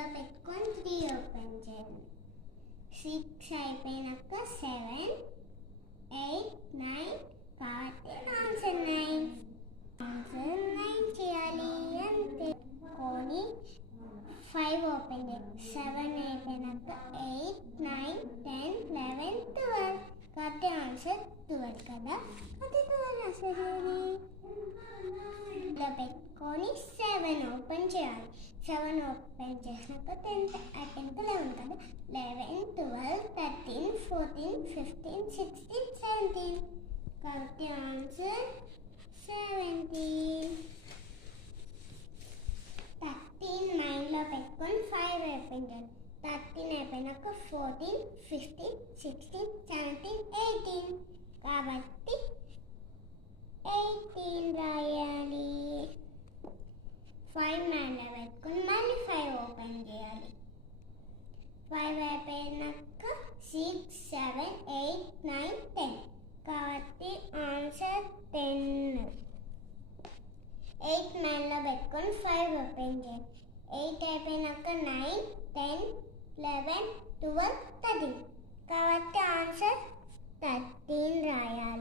మైండ్లో పెట్టుకొని 3 ఓపెన్ చేయండి. 6 అయిపోయినాక 7, 8, 9 కాబట్టి ఆన్సర్ 9. ఆన్సర్ 9 చేయాలి అంతే. కొని 5 ఓపెన్ చేయండి. 7 అయిపోయినాక 8, 9, 10, 11, 12 కాబట్టి ఆన్సర్ 12 కదా. అది 12 ఆన్సర్ చేయాలి. ఇలా పెట్టుకొని 7 ఓపెన్ చేయాలి. 7 ఓపెన్ చేసినాక 10 అయిపోయినాక 11 కదా. 11, 12, 13, 14, 15, 16, 17 కాబట్టి ఆన్సర్ 17. 13 మైండ్లో పెట్టుకొని 5 ఓపెన్ చేయాలి. 13 అయిపోయినాక 14, 15, 16, 17, 18 కాబట్టి 18 రాయాలి. 5 మైండ్లో పెట్టుకొని మళ్ళీ 5 ఓపెన్ చేయాలి. 5 అయిపోయినాక 6, 7, 8, 9, 10 కాబట్టి ఆన్సర్ 10. 8 మైండ్లో పెట్టుకొని 5 ఓపెన్ చేయాలి. 8 అయిపోయినాక 9, 10, 11, 12, 13 కాబట్టి ఆన్సర్ 13 రాయాలి.